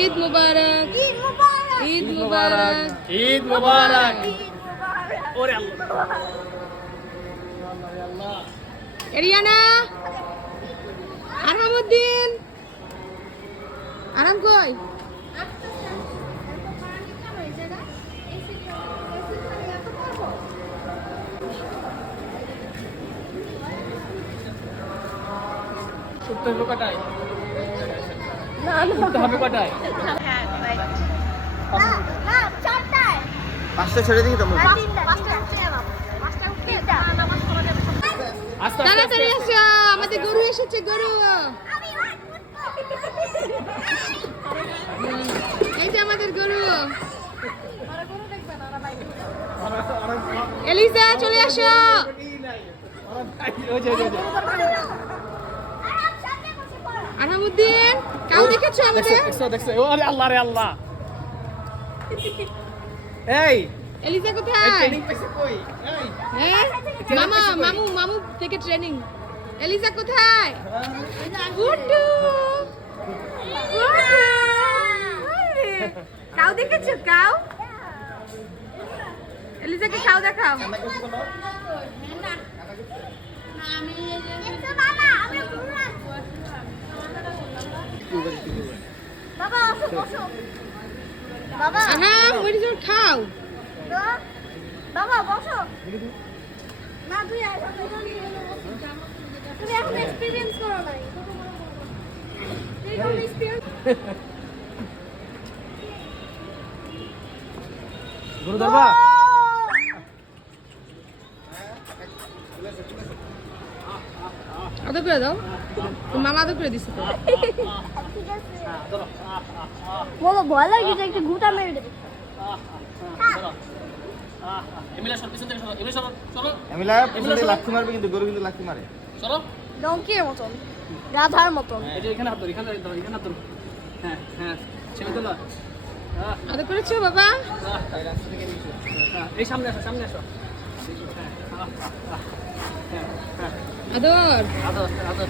ঈদ মুবারক, ঈদ মুবারক, ঈদ মুবারক, ঈদ মুবারক। ঈদ মুবারক। ওরে আল্লাহ, আল্লাহ। এরিয়ানা, আরামউদ্দিন, আরাম কই? শুতে হবে কটায়? না শুতে হবে কটায়? না, চারটায়। 5টা ছেড়ে দিই তোমরা। পাঁচটা উঠে যাবো। পাঁচটা উঠে যাবো। নামাজ পড়া যাবে। আস্তে তাড়াতাড়ি আসো, আমাদের গরু এসেছে, গরু। আমি ওয়ান এই যে আমাদের গরু। এলিজা চলে আসো। আরামউদ্দিন, কাউ দেখেছো আমাদের? দেখছো। ওরে আল্লাহ রে আল্লাহ। এই এলিজা কোথায়? ট্রেনিং পাইছে কই? এই হ্যাঁ? মামু থেকে ট্রেনিং। এলিজা কোথায়? গুড্ডু, গুড্ডু। কাউ দেখেছো? কাউ? এলিজাকে কাউ দেখাও। বাবা আসো বসো বাবা আনাম, ওই যে খাও। বাবা বসো না তুই তুমি এখন এক্সপেরিয়েন্স করো নাই তুই কোন এক্সপেরিয়েন্স গুরু দরবা। আদর করে দাও। তোর মামা আদর করে দিছে তো। বলো ভয় লাগে যে একটা গুটা মেরে দেবে এমিলা সর, পিছন থেকে সরো। এমিলা সরো, সরো, এমিলা পিছন দিয়ে লাথি মারবে, কিন্তু গরু কিন্তু লাথি মারে। সরো। ডঙ্কির মতন গাধার মতন এই যে এখানে হাত ধরো, এখানে ধরো, এখানে হাত ধরো। হ্যাঁ, হ্যাঁ। ছেড়ে দিলো। আদর করেছো বাবা? এই সামনে আসো, সামনে আসো। আদর। আদর, আদর।